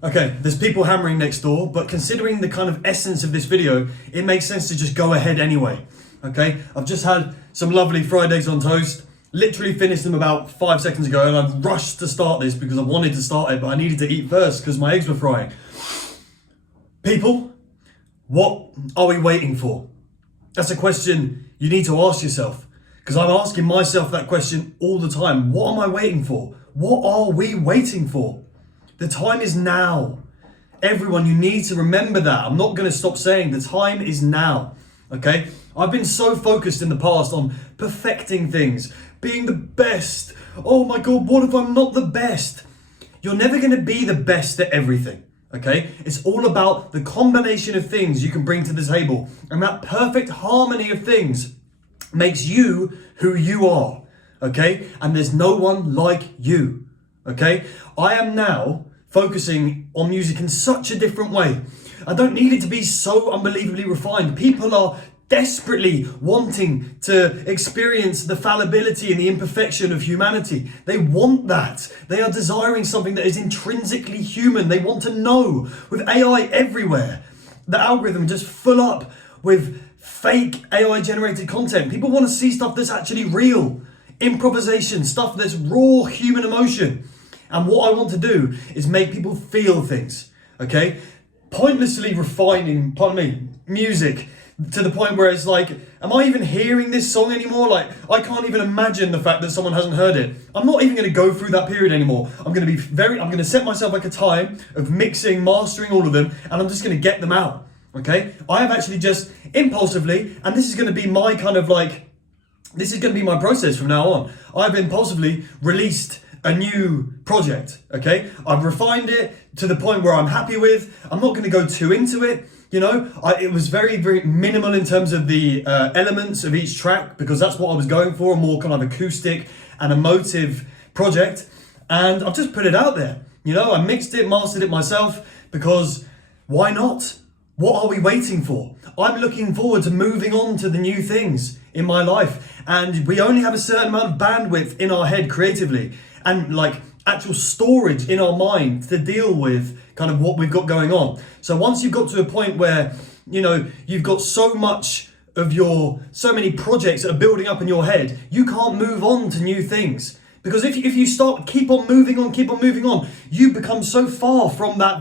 Okay, there's people hammering next door, but considering the kind of essence of this video, it makes sense to just go ahead anyway. Okay, I've just had some lovely fried eggs on toast, literally finished them about 5 seconds ago, and I've rushed to start this because I wanted to start it, but I needed to eat first because my eggs were frying. People, what are we waiting for? That's a question you need to ask yourself, because I'm asking myself that question all the time. What am I waiting for? What are we waiting for? The time is now. Everyone, you need to remember that. I'm not going to stop saying the time is now. Okay? I've been so focused in the past on perfecting things, being the best. Oh my God, what if I'm not the best? You're never going to be the best at everything. Okay? It's all about the combination of things you can bring to the table. And that perfect harmony of things makes you who you are. Okay? And there's no one like you. Okay? I am now focusing on music in such a different way. I don't need it to be so unbelievably refined. People are desperately wanting to experience the fallibility and the imperfection of humanity. They want that. They are desiring something that is intrinsically human. They want to know. With AI everywhere, the algorithm just full up with fake AI generated content. People want to see stuff that's actually real. Improvisation, stuff that's raw human emotion. And what I want to do is make people feel things, okay? Pointlessly refining, music to the point where it's like, am I even hearing this song anymore? Like, I can't even imagine the fact that someone hasn't heard it. I'm not even going to go through that period anymore. I'm going to set myself like a time of mixing, mastering all of them, and I'm just going to get them out, okay? I have actually just impulsively, and this is going to be my kind of like, this is going to be my process from now on. I've impulsively released a new project, okay? I've refined it to the point where I'm happy with. I'm not going to go too into it, you know? It was very, very minimal in terms of the elements of each track, because that's what I was going for, a more kind of acoustic and emotive project. And I've just put it out there, you know? I mixed it, mastered it myself, because why not? What are we waiting for? I'm looking forward to moving on to the new things in my life. And we only have a certain amount of bandwidth in our head creatively, and like actual storage in our mind to deal with kind of what we've got going on. So once you've got to a point where, you know, you've got so many projects that are building up in your head, you can't move on to new things. Because if you keep on moving on, you become so far from that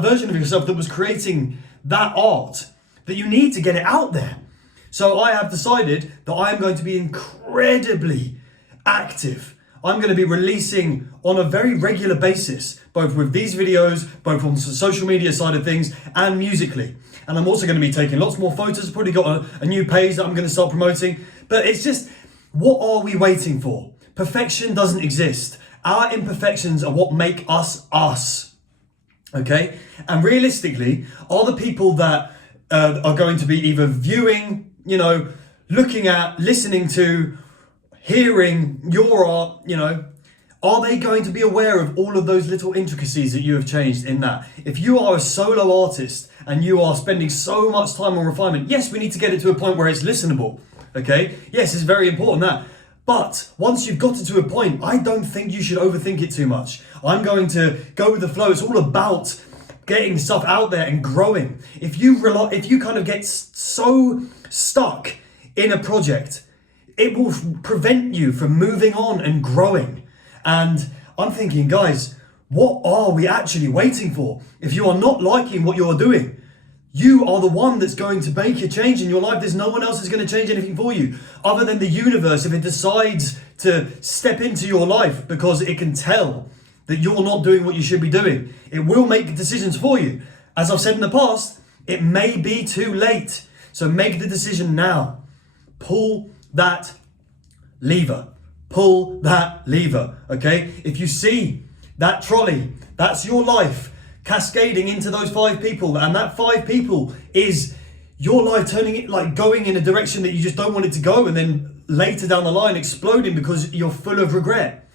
version of yourself that was creating that art that you need to get it out there. So I have decided that I am going to be incredibly active. I'm going to be releasing on a very regular basis, both with these videos, both on the social media side of things and musically. And I'm also going to be taking lots more photos. I've probably got a new page that I'm going to start promoting. But it's just, what are we waiting for? Perfection doesn't exist. Our imperfections are what make us us. Okay? And realistically, are the people that are going to be either viewing, you know, looking at, listening to, hearing your art, you know, are they going to be aware of all of those little intricacies that you have changed in that? If you are a solo artist and you are spending so much time on refinement, yes, we need to get it to a point where it's listenable, okay? Yes, it's very important that. But once you've got it to a point, I don't think you should overthink it too much. I'm going to go with the flow. It's all about getting stuff out there and growing. If you kind of get so stuck in a project, it will prevent you from moving on and growing. And I'm thinking, guys, what are we actually waiting for? If you are not liking what you're doing, you are the one that's going to make a change in your life. There's no one else that's going to change anything for you other than the universe. If it decides to step into your life because it can tell that you're not doing what you should be doing, it will make decisions for you. As I've said in the past, it may be too late. So make the decision now. Pull that lever. Pull that lever, okay? If you see that trolley, that's your life cascading into those 5 people, and that 5 people is your life turning it, like going in a direction that you just don't want it to go, and then later down the line exploding because you're full of regret.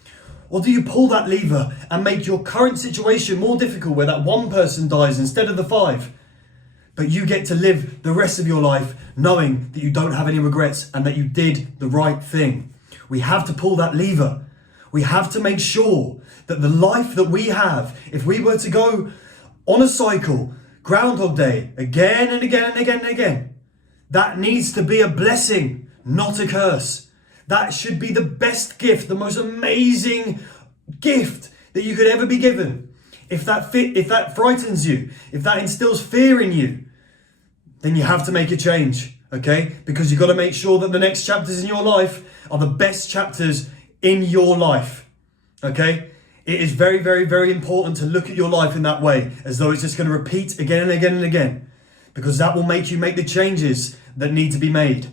Or do you pull that lever and make your current situation more difficult, where that one person dies instead of the 5? But you get to live the rest of your life knowing that you don't have any regrets and that you did the right thing. We have to pull that lever. We have to make sure that the life that we have, if we were to go on a cycle, Groundhog Day, again and again and again and again, that needs to be a blessing, not a curse. That should be the best gift, the most amazing gift that you could ever be given. If that frightens you, if that instills fear in you, then you have to make a change, okay? Because you've got to make sure that the next chapters in your life are the best chapters in your life, okay? It is very, very, very important to look at your life in that way, as though it's just going to repeat again and again and again, because that will make you make the changes that need to be made,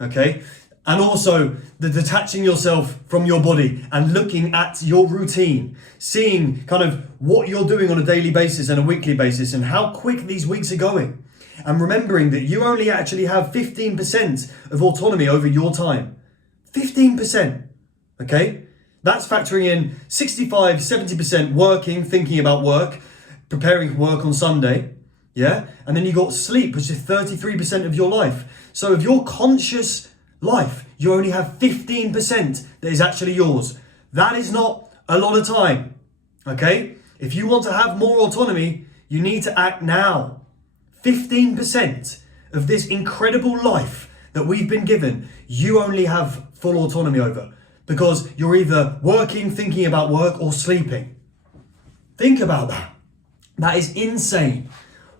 okay? And also the detaching yourself from your body and looking at your routine, seeing kind of what you're doing on a daily basis and a weekly basis and how quick these weeks are going. And remembering that you only actually have 15% of autonomy over your time. 15%, okay? That's factoring in 65, 70% working, thinking about work, preparing for work on Sunday, yeah? And then you got sleep, which is 33% of your life. So of your conscious life, you only have 15% that is actually yours. That is not a lot of time, okay? If you want to have more autonomy, you need to act now. 15% of this incredible life that we've been given, you only have full autonomy over, because you're either working, thinking about work, or sleeping. Think about that. That is insane.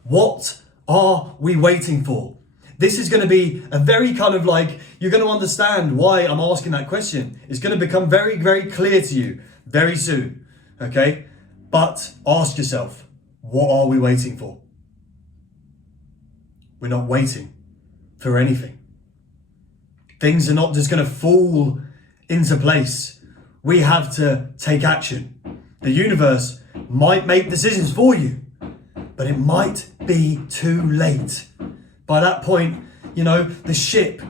What are we waiting for? This is going to be a very kind of like, you're going to understand why I'm asking that question. It's going to become very, very clear to you very soon, okay? But ask yourself, what are we waiting for? We're not waiting for anything. Things are not just going to fall into place. We have to take action. The universe might make decisions for you, but it might be too late. By that point, you know, the ship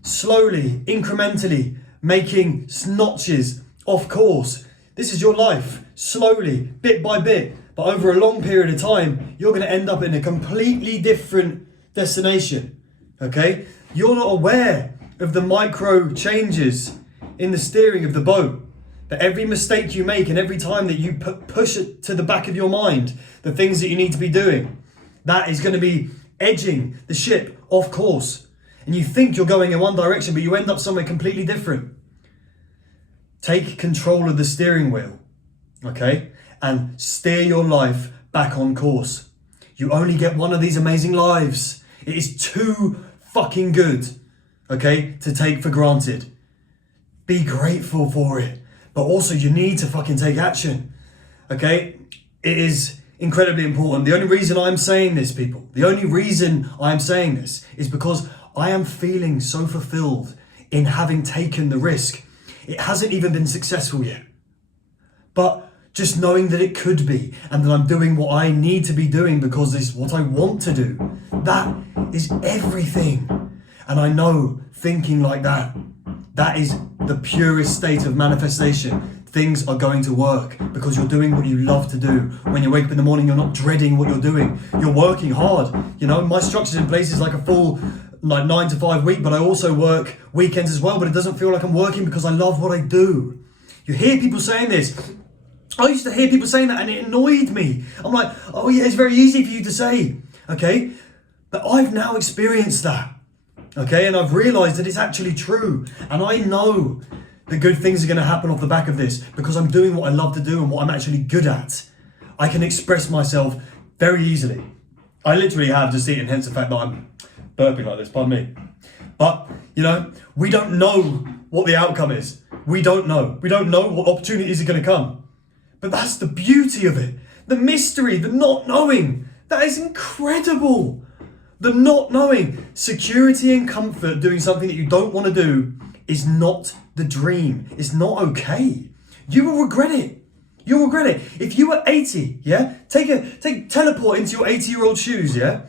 slowly, incrementally making notches off course. This is your life, slowly, bit by bit, but over a long period of time, you're going to end up in a completely different destination, okay? You're not aware of the micro changes in the steering of the boat, but every mistake you make and every time that you push it to the back of your mind, the things that you need to be doing, that is going to be edging the ship off course. And you think you're going in one direction, but you end up somewhere completely different. Take control of the steering wheel, okay? And steer your life back on course. You only get one of these amazing lives. It is too fucking good, okay, to take for granted. Be grateful for it, but also you need to fucking take action, okay? It is incredibly important. The only reason I'm saying this, people, the only reason I'm saying this is because I am feeling so fulfilled in having taken the risk. It hasn't even been successful yet, but just knowing that it could be and that I'm doing what I need to be doing because it's what I want to do, that is everything. And I know thinking like that, that is the purest state of manifestation. Things are going to work because you're doing what you love to do. When you wake up in the morning, you're not dreading what you're doing. You're working hard. You know, my structure's in place is like a full 9 to 5 week, but I also work weekends as well, but it doesn't feel like I'm working because I love what I do. You hear people saying this. I used to hear people saying that and it annoyed me. I'm like, oh yeah, it's very easy for you to say, okay? But I've now experienced that, okay? And I've realized that it's actually true. And I know that good things are gonna happen off the back of this because I'm doing what I love to do and what I'm actually good at. I can express myself very easily. I literally have just eaten, hence the fact that I'm burping like this, pardon me. But, you know, we don't know what the outcome is. We don't know. We don't know what opportunities are gonna come. But that's the beauty of it. The mystery, the not knowing. That is incredible. The not knowing. Security and comfort doing something that you don't want to do is not the dream. It's not okay. You will regret it. You'll regret it. If you were 80, yeah? Teleport into your 80-year-old shoes, yeah?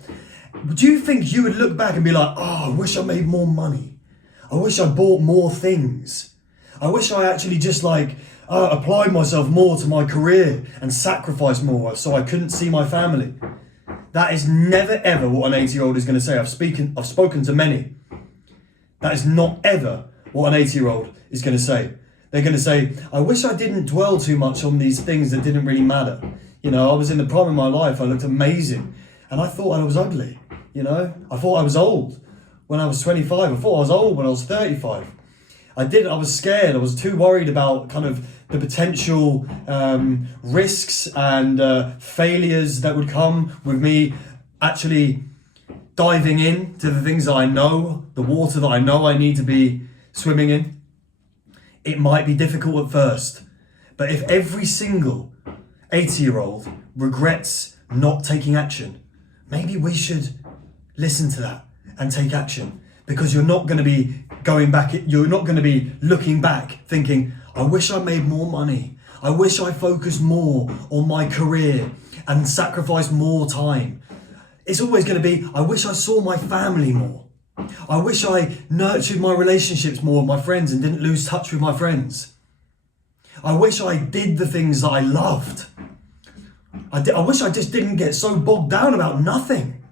Do you think you would look back and be like, oh, I wish I made more money. I wish I bought more things. I wish I actually just applied myself more to my career and sacrificed more so I couldn't see my family. That is never ever what an 80-year-old is going to say. I've spoken to many. That is not ever what an 80-year-old is going to say. They're going to say, I wish I didn't dwell too much on these things that didn't really matter. You know, I was in the prime of my life. I looked amazing. And I thought I was ugly. You know, I thought I was old when I was 25. I thought I was old when I was 35. I was scared. I was too worried about kind of the potential risks and failures that would come with me actually diving in to the things that I know, the water that I know I need to be swimming in. It might be difficult at first, but if every single 80-year-old regrets not taking action, maybe we should listen to that and take action, because you're not going to be going back, you're not going to be looking back thinking, I wish I made more money. I wish I focused more on my career and sacrificed more time. It's always going to be, I wish I saw my family more. I wish I nurtured my relationships more with my friends and didn't lose touch with my friends. I wish I did the things that I loved. I wish I just didn't get so bogged down about nothing.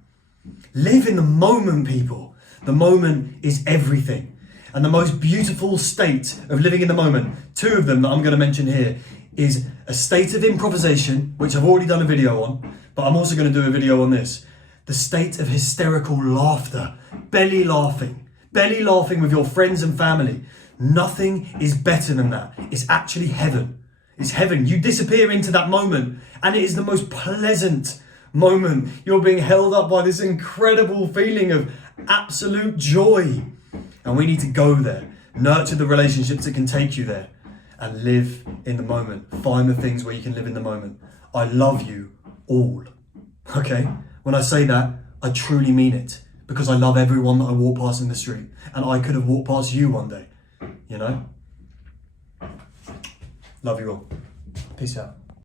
Live in the moment, people. The moment is everything. And the most beautiful state of living in the moment, two of them that I'm going to mention here, is a state of improvisation, which I've already done a video on, but I'm also going to do a video on this. The state of hysterical laughter, belly laughing with your friends and family. Nothing is better than that. It's actually heaven. It's heaven. You disappear into that moment and it is the most pleasant moment. You're being held up by this incredible feeling of absolute joy. And we need to go there, nurture the relationships that can take you there, and live in the moment. Find the things where you can live in the moment. I love you all. Okay? When I say that, I truly mean it, because I love everyone that I walk past in the street, and I could have walked past you one day, you know? Love you all. Peace out.